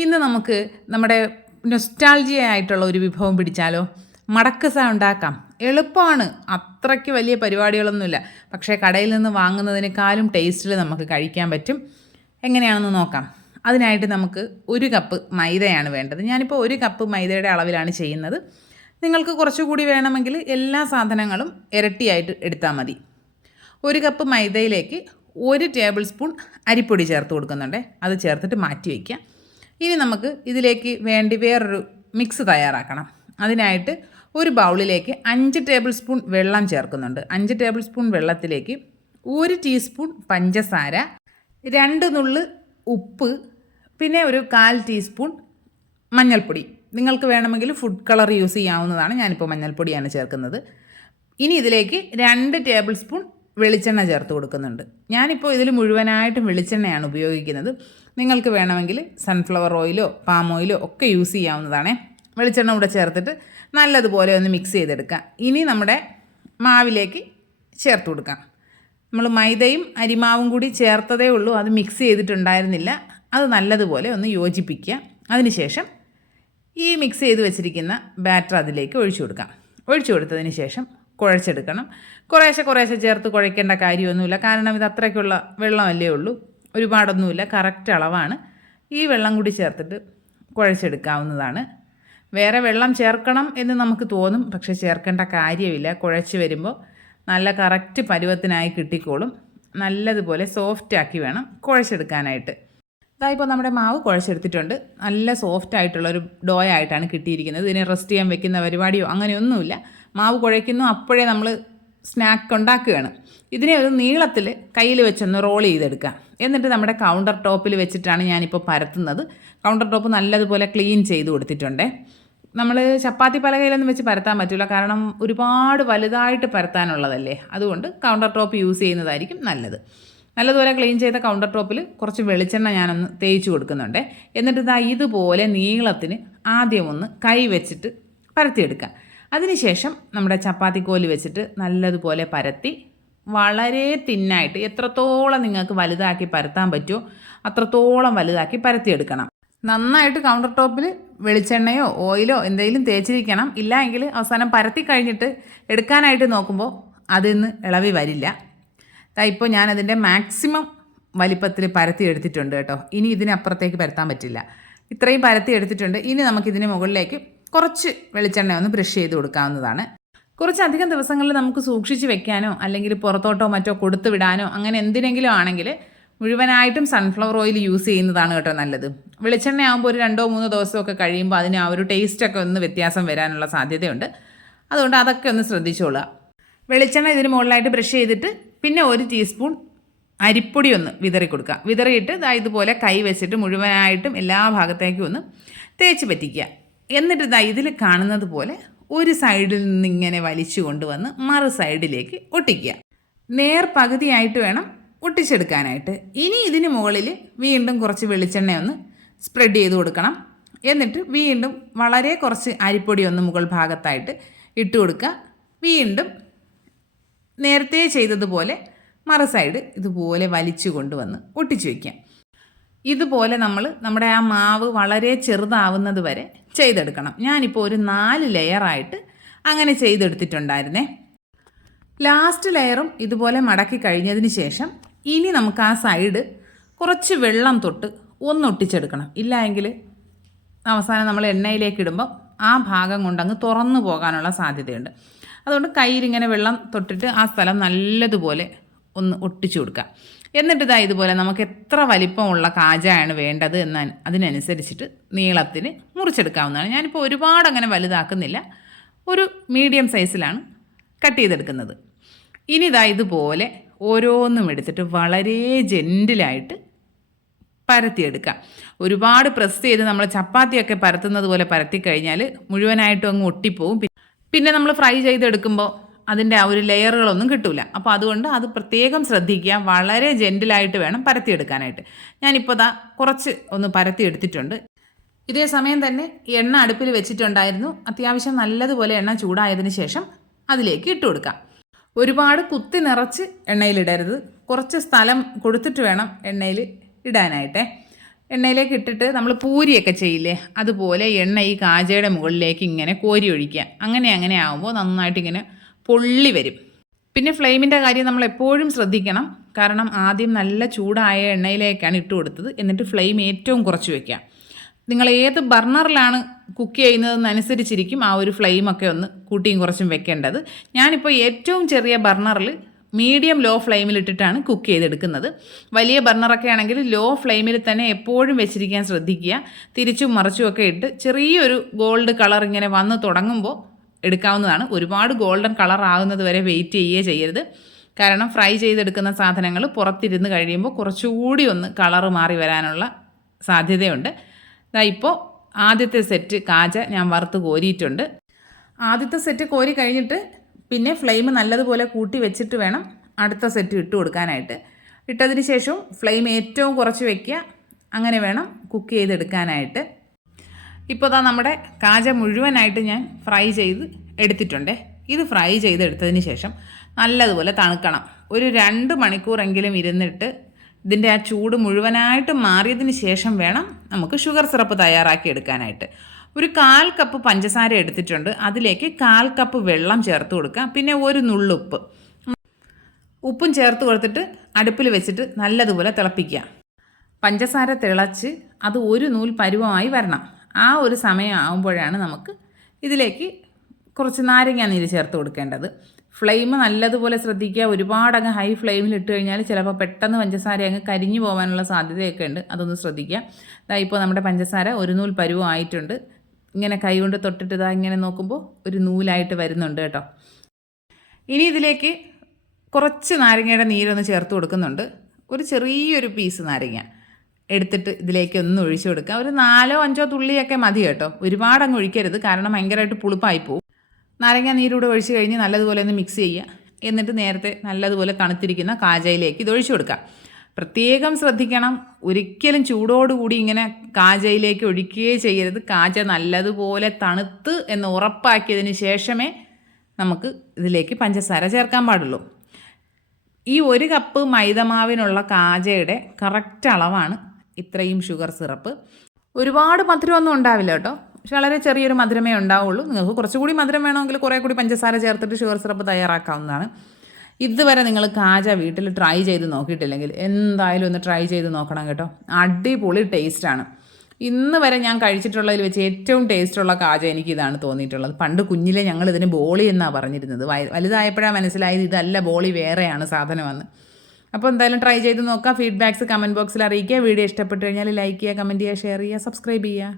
ഇന്ന് നമുക്ക് നമ്മുടെ നൊസ്റ്റാൾജിയ ആയിട്ടുള്ള ഒരു വിഭവം പിടിച്ചാലോ? മടക്കസ ഉണ്ടാക്കാം. എളുപ്പമാണ്, അത്രയ്ക്ക് വലിയ പരിപാടികളൊന്നുമില്ല. പക്ഷേ കടയിൽ നിന്ന് വാങ്ങുന്നതിനേക്കാളും ടേസ്റ്റിൽ നമുക്ക് കഴിക്കാൻ പറ്റും. എങ്ങനെയാണെന്ന് നോക്കാം. അതിനായിട്ട് നമുക്ക് 1 കപ്പ് മൈദയാണ് വേണ്ടത്. ഞാനിപ്പോൾ 1 കപ്പ് മൈദയുടെ അളവിലാണ് ചെയ്യുന്നത്. നിങ്ങൾക്ക് കുറച്ചുകൂടി വേണമെങ്കിൽ എല്ലാ സാധനങ്ങളും ഇരട്ടിയായിട്ട് എടുത്താൽ മതി. 1 കപ്പ് മൈദയിലേക്ക് 1 ടേബിൾ സ്പൂൺ അരിപ്പൊടി ചേർത്ത് കൊടുക്കുന്നുണ്ട്. അത് ചേർത്തിട്ട് മാറ്റി വയ്ക്കുക. ഇനി നമുക്ക് ഇതിലേക്ക് വേണ്ടി വേറൊരു മിക്സ് തയ്യാറാക്കണം. അതിനായിട്ട് ഒരു ബൗളിലേക്ക് 5 ടേബിൾ സ്പൂൺ വെള്ളം ചേർക്കുന്നുണ്ട്. 5 ടേബിൾ സ്പൂൺ വെള്ളത്തിലേക്ക് 1 ടീസ്പൂൺ പഞ്ചസാര, 2 നുള്ള് ഉപ്പ്, പിന്നെ ഒരു 1/4 ടീസ്പൂൺ മഞ്ഞൾപ്പൊടി. നിങ്ങൾക്ക് വേണമെങ്കിൽ ഫുഡ് കളർ യൂസ് ചെയ്യാവുന്നതാണ്. ഞാനിപ്പോൾ മഞ്ഞൾപ്പൊടിയാണ് ചേർക്കുന്നത്. ഇനി ഇതിലേക്ക് 2 ടേബിൾ സ്പൂൺ വെളിച്ചെണ്ണ ചേർത്ത് കൊടുക്കുന്നുണ്ട്. ഞാനിപ്പോൾ ഇതിൽ മുഴുവനായിട്ടും വെളിച്ചെണ്ണയാണ് ഉപയോഗിക്കുന്നത്. നിങ്ങൾക്ക് വേണമെങ്കിൽ സൺഫ്ലവർ ഓയിലോ പാം ഓയിലോ ഒക്കെ യൂസ് ചെയ്യാവുന്നതാണ്. വെളിച്ചെണ്ണ കൂടെ ചേർത്തിട്ട് നല്ലതുപോലെ ഒന്ന് മിക്സ് ചെയ്തെടുക്കാം. ഇനി നമ്മുടെ മാവിലേക്ക് ചേർത്ത് കൊടുക്കാം. നമ്മൾ മൈദയും അരിമാവും കൂടി ചേർത്തതേ ഉള്ളൂ, അത് മിക്സ് ചെയ്തിട്ടുണ്ടായിരുന്നില്ല. അത് നല്ലതുപോലെ ഒന്ന് യോജിപ്പിക്കുക. അതിനുശേഷം ഈ മിക്സ് ചെയ്ത് വെച്ചിരിക്കുന്ന ബാറ്റർ അതിലേക്ക് ഒഴിച്ചു കൊടുക്കാം. ഒഴിച്ചു കൊടുത്തതിന് ശേഷം കുഴച്ചെടുക്കണം. കുറേശ്ശെ ചേർത്ത് കുഴയ്ക്കേണ്ട കാര്യമൊന്നുമില്ല, കാരണം ഇത് അത്രയ്ക്കുള്ള വെള്ളമല്ലേ ഉള്ളൂ, ഒരുപാടൊന്നുമില്ല, കറക്റ്റ് അളവാണ്. ഈ വെള്ളം കൂടി ചേർത്തിട്ട് കുഴച്ചെടുക്കാവുന്നതാണ്. വേറെ വെള്ളം ചേർക്കണം എന്ന് നമുക്ക് തോന്നും, പക്ഷേ ചേർക്കേണ്ട കാര്യമില്ല. കുഴച്ച് വരുമ്പോൾ നല്ല കറക്റ്റ് പരുവത്തിനായി കിട്ടിക്കോളും. നല്ലതുപോലെ സോഫ്റ്റാക്കി വേണം കുഴച്ചെടുക്കാനായിട്ട്. ഇപ്പോൾ നമ്മുടെ മാവ് കുഴച്ചെടുത്തിട്ടുണ്ട്. നല്ല സോഫ്റ്റ് ആയിട്ടുള്ളൊരു ഡോ ആയിട്ടാണ് കിട്ടിയിരിക്കുന്നത്. ഇതിനെ റെസ്റ്റ് ചെയ്യാൻ വെക്കുന്ന പരിപാടിയോ അങ്ങനെയൊന്നുമില്ല. മാവ് കുഴയ്ക്കുന്നു, അപ്പോഴേ നമ്മൾ സ്നാക്ക് ഉണ്ടാക്കുകയാണ്. ഇതിനെ ഒരു നീളത്തിൽ കയ്യിൽ വെച്ചൊന്ന് റോൾ ചെയ്തെടുക്കാം. എന്നിട്ട് നമ്മുടെ കൗണ്ടർ ടോപ്പിൽ വെച്ചിട്ടാണ് ഞാനിപ്പോൾ പരത്തുന്നത്. കൗണ്ടർ ടോപ്പ് നല്ലതുപോലെ ക്ലീൻ ചെയ്ത് കൊടുത്തിട്ടുണ്ട്. നമ്മൾ ചപ്പാത്തി പലകയിലൊന്നും വെച്ച് പരത്താൻ പറ്റില്ല, കാരണം ഒരുപാട് വലുതായിട്ട് പരത്താനുള്ളതല്ലേ. അതുകൊണ്ട് കൗണ്ടർ ടോപ്പ് യൂസ് ചെയ്യുന്നതായിരിക്കും നല്ലത്. നല്ലതുപോലെ ക്ലീൻ ചെയ്ത കൗണ്ടർ ടോപ്പിൽ കുറച്ച് വെളിച്ചെണ്ണ ഞാനൊന്ന് തേച്ച് കൊടുക്കുന്നുണ്ട്. എന്നിട്ട് ഇതുപോലെ നീളത്തിന് ആദ്യം ഒന്ന് കൈ വെച്ചിട്ട് പരത്തിയെടുക്കാം. അതിനുശേഷം നമ്മുടെ ചപ്പാത്തിക്കോല് വെച്ചിട്ട് നല്ലതുപോലെ പരത്തി വളരെ തിന്നായിട്ട് എത്രത്തോളം നിങ്ങൾക്ക് വലുതാക്കി പരത്താൻ പറ്റുമോ അത്രത്തോളം വലുതാക്കി പരത്തിയെടുക്കണം. നന്നായിട്ട് കൗണ്ടർ ടോപ്പിൽ വെളിച്ചെണ്ണയോ ഓയിലോ എന്തെങ്കിലും തേച്ചിരിക്കണം. ഇല്ല എങ്കിൽ അവസാനം പരത്തി കഴിഞ്ഞിട്ട് എടുക്കാനായിട്ട് നോക്കുമ്പോൾ അതിൽ നിന്ന് ഇളവി വരില്ല. ഇപ്പോൾ ഞാനതിൻ്റെ മാക്സിമം വലിപ്പത്തിൽ പരത്തി എടുത്തിട്ടുണ്ട് കേട്ടോ. ഇനി ഇതിനപ്പുറത്തേക്ക് പരത്താൻ പറ്റില്ല. ഇത്രയും പരത്തി എടുത്തിട്ടുണ്ട്. ഇനി നമുക്കിതിന് മുകളിലേക്ക് കുറച്ച് വെളിച്ചെണ്ണ ഒന്ന് ബ്രഷ് ചെയ്ത് കൊടുക്കാവുന്നതാണ്. കുറച്ചധികം ദിവസങ്ങളിൽ നമുക്ക് സൂക്ഷിച്ച് വെക്കാനോ അല്ലെങ്കിൽ പുറത്തോട്ടോ മറ്റോ കൊടുത്തു വിടാനോ അങ്ങനെ എന്തിനെങ്കിലും ആണെങ്കിൽ മുഴുവനായിട്ടും സൺഫ്ലവർ ഓയിൽ യൂസ് ചെയ്യുന്നതാണ് കേട്ടോ നല്ലത്. വെളിച്ചെണ്ണ ആകുമ്പോൾ ഒരു 2-3 ദിവസമൊക്കെ കഴിയുമ്പോൾ അതിന് ആ ഒരു ടേസ്റ്റൊക്കെ ഒന്ന് വ്യത്യാസം വരാനുള്ള സാധ്യതയുണ്ട്. അതുകൊണ്ട് അതൊക്കെ ഒന്ന് ശ്രദ്ധിച്ചോളുക. വെളിച്ചെണ്ണ ഇതിന് മുകളിലായിട്ട് ബ്രഷ് ചെയ്തിട്ട് പിന്നെ 1 ടീസ്പൂൺ അരിപ്പൊടി ഒന്ന് വിതറി കൊടുക്കുക. വിതറിയിട്ട് ഇതുപോലെ കൈ വെച്ചിട്ട് മുഴുവനായിട്ടും എല്ലാ ഭാഗത്തേക്കും ഒന്ന് തേച്ച് പറ്റിക്കുക. എന്നിട്ട് ഇതിൽ കാണുന്നത് പോലെ ഒരു സൈഡിൽ നിന്ന് ഇങ്ങനെ വലിച്ചു കൊണ്ടുവന്ന് മറു സൈഡിലേക്ക് ഒട്ടിക്കുക. നേർ പകുതിയായിട്ട് വേണം ഒട്ടിച്ചെടുക്കാനായിട്ട്. ഇനി ഇതിന് മുകളിൽ വീണ്ടും കുറച്ച് വെളിച്ചെണ്ണ ഒന്ന് സ്പ്രെഡ് ചെയ്ത് കൊടുക്കണം. എന്നിട്ട് വീണ്ടും വളരെ കുറച്ച് അരിപ്പൊടി ഒന്ന് മുകൾ ഭാഗത്തായിട്ട് ഇട്ട് കൊടുക്കുക. വീണ്ടും നേരത്തെ ചെയ്തതുപോലെ മറു സൈഡ് ഇതുപോലെ വലിച്ചു കൊണ്ടുവന്ന് ഒട്ടിച്ചു വയ്ക്കാം. ഇതുപോലെ നമ്മുടെ ആ മാവ് വളരെ ചെറുതാവുന്നത് വരെ ചെയ്തെടുക്കണം. ഞാനിപ്പോൾ ഒരു 4 ലെയറായിട്ട് അങ്ങനെ ചെയ്തെടുത്തിട്ടുണ്ടായിരുന്നേ. ലാസ്റ്റ് ലെയറും ഇതുപോലെ മടക്കി കഴിഞ്ഞതിന് ശേഷം ഇനി നമുക്ക് ആ സൈഡ് കുറച്ച് വെള്ളം തൊട്ട് ഒന്ന് ഒട്ടിച്ചെടുക്കണം. ഇല്ല എങ്കിൽ അവസാനം നമ്മൾ എണ്ണയിലേക്ക് ഇടുമ്പോൾ ആ ഭാഗം കൊണ്ടങ്ങ് തുറന്നു പോകാനുള്ള സാധ്യതയുണ്ട്. അതുകൊണ്ട് കയ്യിലിങ്ങനെ വെള്ളം തൊട്ടിട്ട് ആ സ്ഥലം നല്ലതുപോലെ ഒന്ന് ഒട്ടിച്ചു കൊടുക്കുക. എന്നിട്ട് ഇതുപോലെ നമുക്ക് എത്ര വലിപ്പമുള്ള കാജയാണ് വേണ്ടത് എന്ന് അതിനനുസരിച്ചിട്ട് നീളത്തിന് മുറിച്ചെടുക്കാവുന്നതാണ്. ഞാനിപ്പോൾ ഒരുപാട് അങ്ങനെ വലുതാക്കുന്നില്ല, ഒരു മീഡിയം സൈസിലാണ് കട്ട് ചെയ്തെടുക്കുന്നത്. ഇനി ഇതുപോലെ ഓരോന്നും എടുത്തിട്ട് വളരെ ജെൻറ്റിലായിട്ട് പരത്തിയെടുക്കാം. ഒരുപാട് പ്രസ് ചെയ്ത് നമ്മൾ ചപ്പാത്തിയൊക്കെ പരത്തുന്നത് പോലെ പരത്തി കഴിഞ്ഞാൽ മുഴുവനായിട്ടും അങ്ങ് ഒട്ടിപ്പോവും. പിന്നെ നമ്മൾ ഫ്രൈ ചെയ്തെടുക്കുമ്പോൾ അതിൻ്റെ ആ ഒരു ലെയറുകളൊന്നും കിട്ടില്ല. അപ്പോൾ അതുകൊണ്ട് അത് പ്രത്യേകം ശ്രദ്ധിക്കുക. വളരെ ജെൻറ്റിലായിട്ട് വേണം പരത്തിയെടുക്കാനായിട്ട്. ഞാനിപ്പോൾ കുറച്ച് ഒന്ന് പരത്തിയെടുത്തിട്ടുണ്ട്. ഇതേ സമയം തന്നെ എണ്ണ അടുപ്പിൽ വെച്ചിട്ടുണ്ടായിരുന്നു. അത്യാവശ്യം നല്ലതുപോലെ എണ്ണ ചൂടായതിന് ശേഷം അതിലേക്ക് ഇട്ട് കൊടുക്കാം. ഒരുപാട് കുത്തി നിറച്ച് എണ്ണയിലിടരുത്. കുറച്ച് സ്ഥലം കൊടുത്തിട്ട് വേണം എണ്ണയിൽ ഇടാനായിട്ടേ. എണ്ണയിലേക്ക് ഇട്ടിട്ട് നമ്മൾ പൂരിയൊക്കെ ചെയ്യില്ലേ, അതുപോലെ എണ്ണ ഈ കാജയുടെ മുകളിലേക്ക് ഇങ്ങനെ കോരി ഒഴിക്കുക. അങ്ങനെ ആകുമ്പോൾ നന്നായിട്ട് ഇങ്ങനെ പൊള്ളി വരും. പിന്നെ ഫ്ലെയിമിൻ്റെ കാര്യം നമ്മൾ എപ്പോഴും ശ്രദ്ധിക്കണം. കാരണം ആദ്യം നല്ല ചൂടായ എണ്ണയിലേക്കാണ് ഇട്ട് കൊടുത്തത്. എന്നിട്ട് ഫ്ലെയിം ഏറ്റവും കുറച്ച് വയ്ക്കുക. നിങ്ങൾ ഏത് ബർണറിലാണ് കുക്ക് ചെയ്യുന്നതെന്നനുസരിച്ചിരിക്കും ആ ഒരു ഫ്ലെയിമൊക്കെ ഒന്ന് കൂട്ടിയും കുറച്ചും വെക്കേണ്ടത്. ഞാനിപ്പോൾ ഏറ്റവും ചെറിയ ബർണറിൽ മീഡിയം ലോ ഫ്ലെയിമിലിട്ടിട്ടാണ് കുക്ക് ചെയ്തെടുക്കുന്നത്. വലിയ ബർണറൊക്കെ ആണെങ്കിൽ ലോ ഫ്ലെയിമിൽ തന്നെ എപ്പോഴും വെച്ചിരിക്കാൻ ശ്രദ്ധിക്കുക. തിരിച്ചും മറിച്ചുമൊക്കെ ഇട്ട് ചെറിയൊരു ഗോൾഡ് കളർ ഇങ്ങനെ വന്ന് തുടങ്ങുമ്പോൾ എടുക്കാവുന്നതാണ്. ഒരുപാട് ഗോൾഡൻ കളർ ആകുന്നത് വരെ വെയിറ്റ് ചെയ്യരുത്. കാരണം ഫ്രൈ ചെയ്തെടുക്കുന്ന സാധനങ്ങൾ പുറത്തിരുന്ന് കഴിയുമ്പോൾ കുറച്ചുകൂടി ഒന്ന് കളറ് മാറി വരാനുള്ള സാധ്യതയുണ്ട്. ഇപ്പോൾ ആദ്യത്തെ സെറ്റ് കാജ ഞാൻ വറുത്ത് കോരിയിട്ടുണ്ട്. ആദ്യത്തെ സെറ്റ് കോരി കഴിഞ്ഞിട്ട് പിന്നെ ഫ്ലെയിം നല്ലതുപോലെ കൂട്ടി വെച്ചിട്ട് വേണം അടുത്ത സെറ്റ് ഇട്ട് കൊടുക്കാനായിട്ട്. ഇട്ടതിന് ശേഷം ഫ്ലെയിം ഏറ്റവും കുറച്ച് വയ്ക്കുക. അങ്ങനെ വേണം കുക്ക് ചെയ്തെടുക്കാനായിട്ട്. ഇപ്പോൾ നമ്മുടെ കാജ മുഴുവനായിട്ട് ഞാൻ ഫ്രൈ ചെയ്ത് എടുത്തിട്ടുണ്ട്. ഇത് ഫ്രൈ ചെയ്തെടുത്തതിന് ശേഷം നല്ലതുപോലെ തണുക്കണം. ഒരു 2 മണിക്കൂറെങ്കിലും ഇരുന്നിട്ട് ഇതിൻ്റെ ആ ചൂട് മുഴുവനായിട്ട് മാറിയതിന് ശേഷം വേണം നമുക്ക് ഷുഗർ സിറപ്പ് തയ്യാറാക്കി എടുക്കാനായിട്ട്. ഒരു 1/4 കപ്പ് പഞ്ചസാര എടുത്തിട്ടുണ്ട്. അതിലേക്ക് 1/4 കപ്പ് വെള്ളം ചേർത്ത് കൊടുക്കുക. പിന്നെ ഒരു നുള്ളുപ്പ് ഉപ്പും ചേർത്ത് കൊടുത്തിട്ട് അടുപ്പിൽ വെച്ചിട്ട് നല്ലതുപോലെ തിളപ്പിക്കുക. പഞ്ചസാര തിളച്ച് അത് ഒരു നൂൽ പരുവമായി വരണം. ആ ഒരു സമയം ആകുമ്പോഴാണ് നമുക്ക് ഇതിലേക്ക് കുറച്ച് നാരങ്ങ നീര് ചേർത്ത് കൊടുക്കേണ്ടത്. ഫ്ലെയിം നല്ലതുപോലെ ശ്രദ്ധിക്കുക. ഒരുപാടങ്ങ് ഹൈ ഫ്ലെയിമിൽ ഇട്ട് കഴിഞ്ഞാൽ ചിലപ്പോൾ പെട്ടെന്ന് പഞ്ചസാര അങ്ങ് കരിഞ്ഞു പോകാനുള്ള സാധ്യതയൊക്കെ ഉണ്ട്. അതൊന്ന് ശ്രദ്ധിക്കുക. ഇപ്പോൾ നമ്മുടെ പഞ്ചസാര ഒരു നൂൽ പരുവം ആയിട്ടുണ്ട്. ഇങ്ങനെ കൈ കൊണ്ട് തൊട്ടിട്ട് ഇങ്ങനെ നോക്കുമ്പോൾ ഒരു നൂലായിട്ട് വരുന്നുണ്ട് കേട്ടോ. ഇനി ഇതിലേക്ക് കുറച്ച് നാരങ്ങയുടെ നീരൊന്ന് ചേർത്ത് കൊടുക്കുന്നുണ്ട്. ഒരു ചെറിയൊരു പീസ് നാരങ്ങ എടുത്തിട്ട് ഇതിലേക്ക് ഒന്ന് ഒഴിച്ചു കൊടുക്കുക. ഒരു 4-5 തുള്ളിയൊക്കെ മതി കേട്ടോ. ഒരുപാട് അങ്ങ് ഒഴിക്കരുത്, കാരണം ഭയങ്കരമായിട്ട് പുളിപ്പായി പോകും. നാരങ്ങ നീരൂടെ ഒഴിച്ച് കഴിഞ്ഞ് നല്ലതുപോലെ ഒന്ന് മിക്സ് ചെയ്യുക. എന്നിട്ട് നേരത്തെ നല്ലതുപോലെ തണുത്തിരിക്കുന്ന കാജയിലേക്ക് ഇത് ഒഴിച്ചു കൊടുക്കുക. പ്രത്യേകം ശ്രദ്ധിക്കണം, ഒരിക്കലും ചൂടോടുകൂടി ഇങ്ങനെ കാജയിലേക്ക് ഒഴിക്കുകയേ ചെയ്യരുത്. കാജ നല്ലതുപോലെ തണുത്ത് എന്ന് ഉറപ്പാക്കിയതിന് ശേഷമേ നമുക്ക് ഇതിലേക്ക് പഞ്ചസാര ചേർക്കാൻ പാടുള്ളൂ. ഈ 1 കപ്പ് മൈദമാവിനുള്ള കാജയുടെ കറക്റ്റ് അളവാണ് ഇത്രയും ഷുഗർ സിറപ്പ്. ഒരുപാട് മധുരമൊന്നും ഉണ്ടാവില്ല കേട്ടോ, പക്ഷെ വളരെ ചെറിയൊരു മധുരമേ ഉണ്ടാവുള്ളൂ. നിങ്ങൾക്ക് കുറച്ചുകൂടി മധുരം വേണമെങ്കിൽ കുറേ കൂടി പഞ്ചസാര ചേർത്തിട്ട് ഷുഗർ സിറപ്പ് തയ്യാറാക്കാവുന്നതാണ്. ഇതുവരെ നിങ്ങൾ കാജ വീട്ടിൽ ട്രൈ ചെയ്ത് നോക്കിയിട്ടില്ലെങ്കിൽ എന്തായാലും ഒന്ന് ട്രൈ ചെയ്ത് നോക്കണം കേട്ടോ. അടിപൊളി ടേസ്റ്റാണ്. ഇന്ന് വരെ ഞാൻ കഴിച്ചിട്ടുള്ളതിൽ വെച്ച് ഏറ്റവും ടേസ്റ്റുള്ള കാജ എനിക്ക് ഇതാണ് തോന്നിയിട്ടുള്ളത്. പണ്ട് കുഞ്ഞിലെ ഞങ്ങൾ ഇതിന് ബോളി എന്നാണ് പറഞ്ഞിരുന്നത്. വലുതായപ്പോഴാണ് മനസ്സിലായത് ഇതല്ല, ബോളി വേറെയാണ് സാധനമെന്ന്. അപ്പോൾ എന്തായാലും ട്രൈ ചെയ്ത് നോക്കുക. ഫീഡ്ബാക്ക്സ് കമൻറ്റ് ബോക്സിൽ അറിയിക്കുക. വീഡിയോ ഇഷ്ടപ്പെട്ട് കഴിഞ്ഞാൽ ലൈക്ക് ചെയ്യുക, കമൻറ്റ് ചെയ്യുക, ഷെയർ ചെയ്യുക, സബ്സ്ക്രൈബ് ചെയ്യുക.